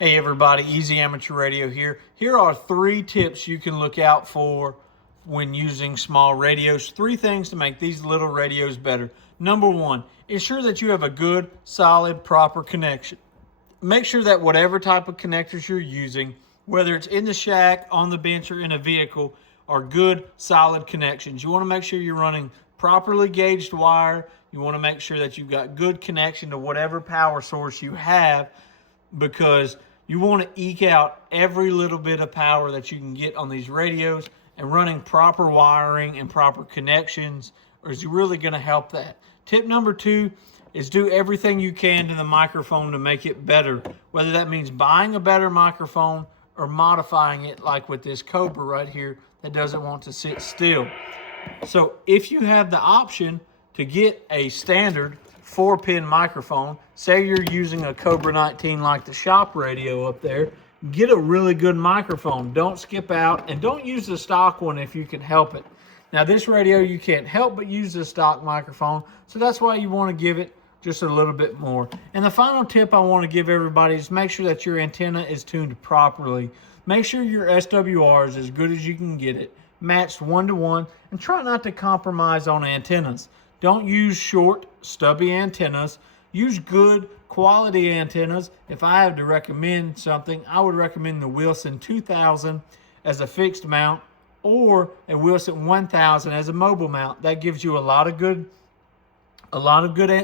Hey everybody, Easy Amateur Radio here. Here are 3 tips you can look out for when using small radios. 3 things to make these little radios better. Number 1, ensure that you have a good, solid, proper connection. Make sure that whatever type of connectors you're using, whether it's in the shack, on the bench, or in a vehicle, are good, solid connections. You want to make sure you're running properly gauged wire. You want to make sure that you've got good connection to whatever power source you have, because you want to eke out every little bit of power that you can get on these radios, and running proper wiring and proper connections is really going to help that. Tip number 2 is do everything you can to the microphone to make it better, whether that means buying a better microphone or modifying it, like with this Cobra right here that doesn't want to sit still. So if you have the option to get a standard 4-pin microphone, say you're using a Cobra 19 like the shop radio up there, get a really good microphone. Don't skip out, and don't use the stock one if you can help it. Now this radio, you can't help but use the stock microphone, so that's why you want to give it just a little bit more. And the final tip I want to give everybody is make sure that your antenna is tuned properly. Make sure your SWR is as good as you can get it, matched 1-to-1, and try not to compromise on antennas. Don't use short, stubby antennas. Use good quality antennas. If I had to recommend something, I would recommend the Wilson 2000 as a fixed mount, or a Wilson 1000 as a mobile mount. That gives you a lot of good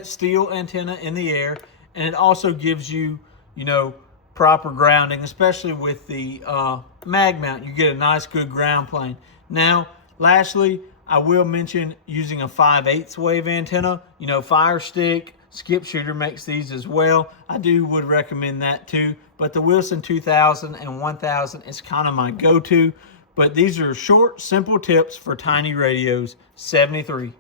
steel antenna in the air, and it also gives you, proper grounding, especially with the mag mount. You get a nice, good ground plane. Now, lastly, I will mention using a 5/8 wave antenna. Fire Stick, Skip Shooter makes these as well. I would recommend that too, but the Wilson 2000 and 1000 is kind of my go-to. But these are short, simple tips for tiny radios. 73.